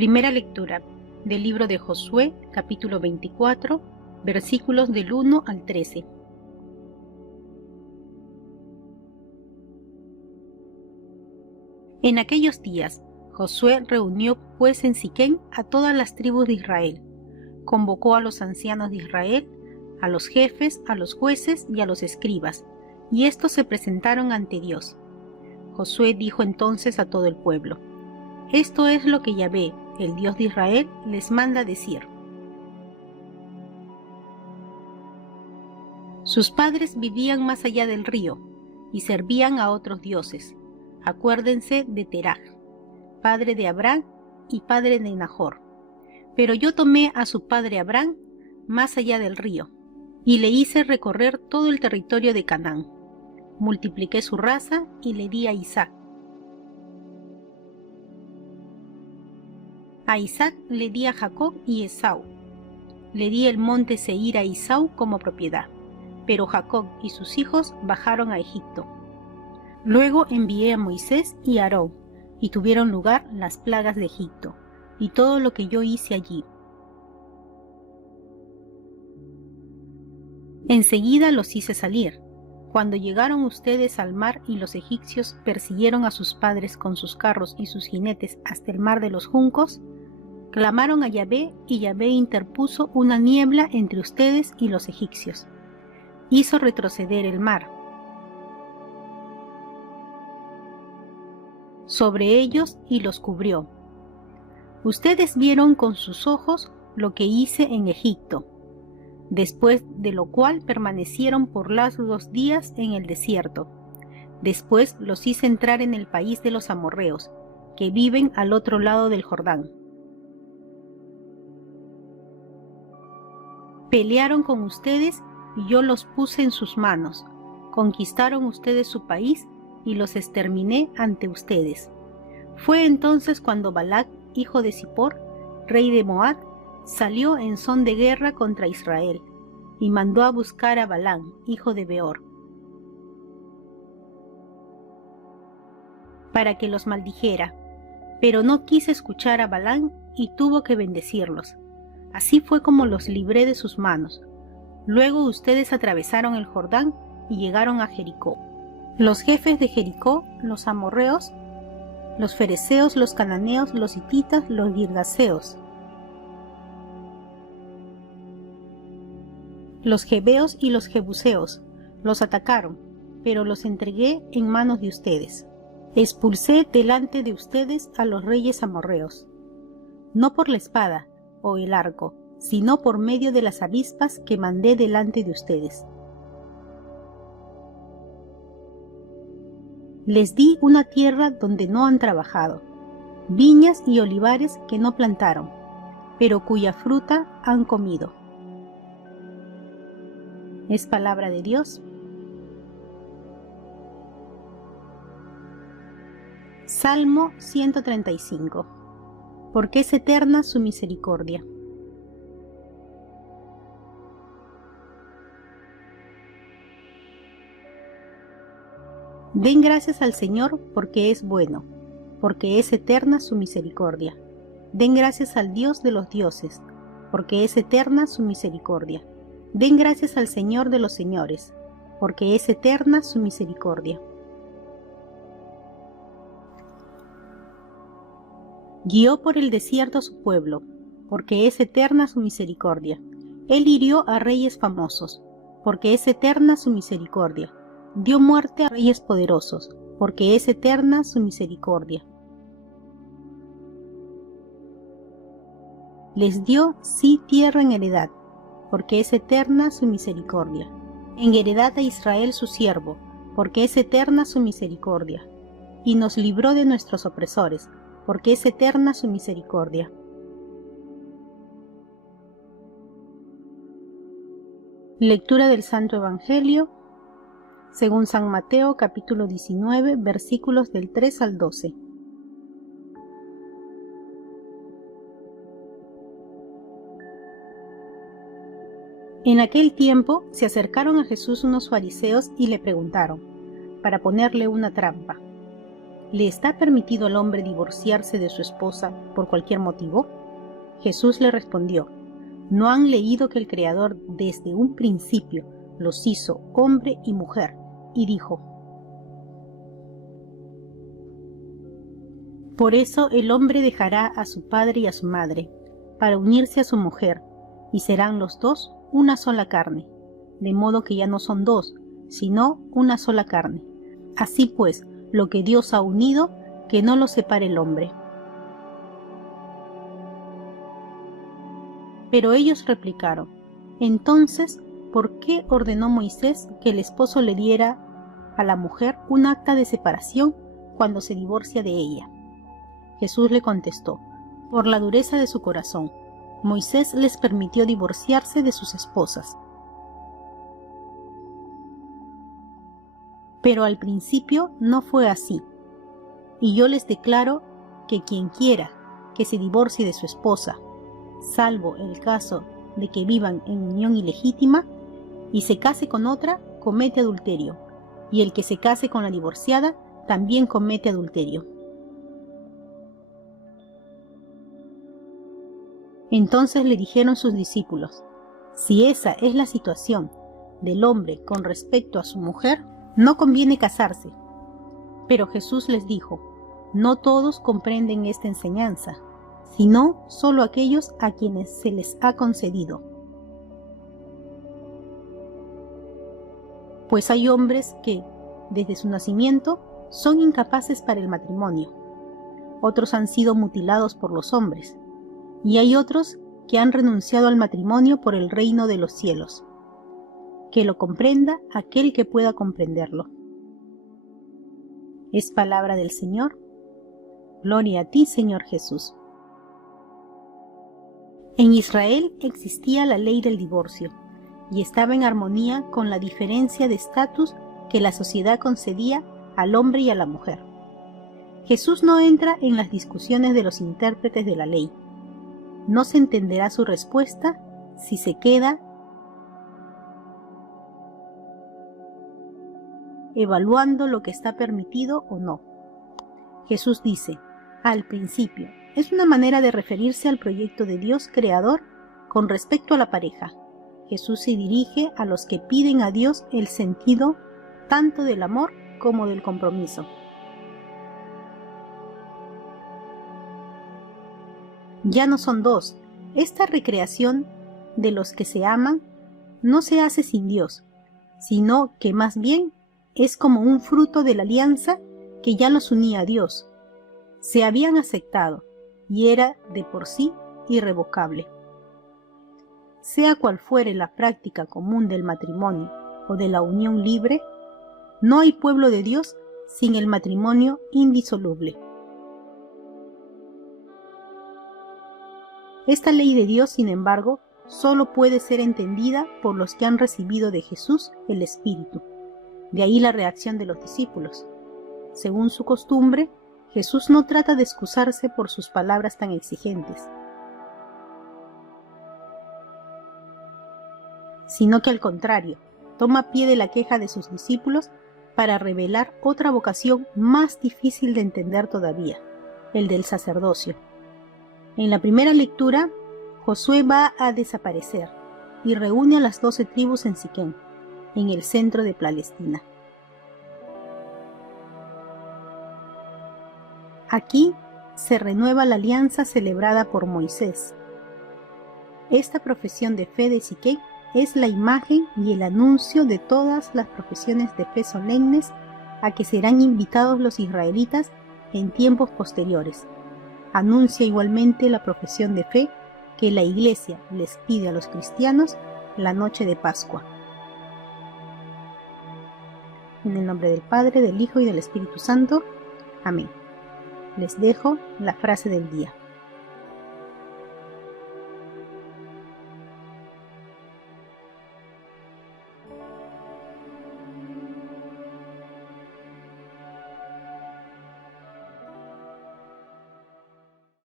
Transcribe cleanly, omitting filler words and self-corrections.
Primera lectura del libro de Josué, capítulo 24, versículos del 1 al 13. En aquellos días, Josué reunió pues en Siquem a todas las tribus de Israel. Convocó a los ancianos de Israel, a los jefes, a los jueces y a los escribas, y estos se presentaron ante Dios. Josué dijo entonces a todo el pueblo: Esto es lo que Yahvé, el Dios de Israel, les manda decir. Sus padres vivían más allá del río y servían a otros dioses. Acuérdense de Terah, padre de Abraham y padre de Nahor. Pero yo tomé a su padre Abraham más allá del río y le hice recorrer todo el territorio de Canaán. Multipliqué su raza y le di a Isaac. A Isaac le di a Jacob y Esaú. Le di el monte Seir a Esaú como propiedad, pero Jacob y sus hijos bajaron a Egipto. Luego envié a Moisés y a Aarón, y tuvieron lugar las plagas de Egipto, y todo lo que yo hice allí. Enseguida los hice salir. Cuando llegaron ustedes al mar y los egipcios persiguieron a sus padres con sus carros y sus jinetes hasta el mar de los juncos, clamaron a Yahvé, y Yahvé interpuso una niebla entre ustedes y los egipcios. Hizo retroceder el mar sobre ellos y los cubrió. Ustedes vieron con sus ojos lo que hice en Egipto, después de lo cual permanecieron por largos días en el desierto. Después los hice entrar en el país de los amorreos, que viven al otro lado del Jordán. Pelearon con ustedes y yo los puse en sus manos. Conquistaron ustedes su país y los exterminé ante ustedes. Fue entonces cuando Balac, hijo de Zippor, rey de Moab, salió en son de guerra contra Israel, y mandó a buscar a Balaam, hijo de Beor, para que los maldijera, pero no quise escuchar a Balaam y tuvo que bendecirlos. Así fue como los libré de sus manos. Luego ustedes atravesaron el Jordán y llegaron a Jericó. Los jefes de Jericó, los amorreos, los fereceos, los cananeos, los hititas, los girgaseos, los jebeos y los jebuseos, los atacaron, pero los entregué en manos de ustedes. Expulsé delante de ustedes a los reyes amorreos, no por la espada o el arco, sino por medio de las avispas que mandé delante de ustedes. Les di una tierra donde no han trabajado, viñas y olivares que no plantaron, pero cuya fruta han comido. Es palabra de Dios. Salmo 135. Porque es eterna su misericordia. Den gracias al Señor porque es bueno, porque es eterna su misericordia. Den gracias al Dios de los dioses, porque es eterna su misericordia. Den gracias al Señor de los señores, porque es eterna su misericordia. Guió por el desierto a su pueblo, porque es eterna su misericordia. Él hirió a reyes famosos, porque es eterna su misericordia. Dio muerte a reyes poderosos, porque es eterna su misericordia. Les dio sí tierra en heredad, porque es eterna su misericordia. En heredad a Israel su siervo, porque es eterna su misericordia. Y nos libró de nuestros opresores, porque es eterna su misericordia. Lectura del Santo Evangelio según San Mateo, capítulo 19, versículos del 3 al 12. En aquel tiempo se acercaron a Jesús unos fariseos y le preguntaron, para ponerle una trampa: ¿Le está permitido al hombre divorciarse de su esposa por cualquier motivo? Jesús le respondió: ¿No han leído que el Creador desde un principio los hizo hombre y mujer? Y dijo: Por eso el hombre dejará a su padre y a su madre, para unirse a su mujer, y serán los dos una sola carne, de modo que ya no son dos, sino una sola carne. Así pues, lo que Dios ha unido, que no lo separe el hombre. Pero ellos replicaron: Entonces, ¿por qué ordenó Moisés que el esposo le diera a la mujer un acta de separación cuando se divorcia de ella? Jesús le contestó: Por la dureza de su corazón, Moisés les permitió divorciarse de sus esposas. Pero al principio no fue así. Y yo les declaro que quien quiera que se divorcie de su esposa, salvo el caso de que vivan en unión ilegítima, y se case con otra, comete adulterio, y el que se case con la divorciada también comete adulterio. Entonces le dijeron sus discípulos: Si esa es la situación del hombre con respecto a su mujer, no conviene casarse. Pero Jesús les dijo: No todos comprenden esta enseñanza, sino solo aquellos a quienes se les ha concedido. Pues hay hombres que, desde su nacimiento, son incapaces para el matrimonio. Otros han sido mutilados por los hombres, y hay otros que han renunciado al matrimonio por el reino de los cielos. Que lo comprenda aquel que pueda comprenderlo. Es palabra del Señor. Gloria a ti, Señor Jesús. En Israel existía la ley del divorcio, y estaba en armonía con la diferencia de estatus que la sociedad concedía al hombre y a la mujer. Jesús no entra en las discusiones de los intérpretes de la ley. No se entenderá su respuesta si se queda evaluando lo que está permitido o no. Jesús dice: al principio, es una manera de referirse al proyecto de Dios creador con respecto a la pareja. Jesús se dirige a los que piden a Dios el sentido tanto del amor como del compromiso. Ya no son dos. Esta recreación de los que se aman no se hace sin Dios, sino que más bien es como un fruto de la alianza que ya los unía a Dios. Se habían aceptado y era de por sí irrevocable. Sea cual fuere la práctica común del matrimonio o de la unión libre, no hay pueblo de Dios sin el matrimonio indisoluble. Esta ley de Dios, sin embargo, solo puede ser entendida por los que han recibido de Jesús el Espíritu. De ahí la reacción de los discípulos. Según su costumbre, Jesús no trata de excusarse por sus palabras tan exigentes, sino que al contrario, toma pie de la queja de sus discípulos para revelar otra vocación más difícil de entender todavía, el del sacerdocio. En la primera lectura, Josué va a desaparecer y reúne a las 12 tribus en Siquén, en el centro de Palestina. Aquí se renueva la alianza celebrada por Moisés. Esta profesión de fe de Siquén es la imagen y el anuncio de todas las profesiones de fe solemnes a que serán invitados los israelitas en tiempos posteriores. Anuncia igualmente la profesión de fe que la Iglesia les pide a los cristianos la noche de Pascua. En el nombre del Padre, del Hijo y del Espíritu Santo. Amén. Les dejo la frase del día.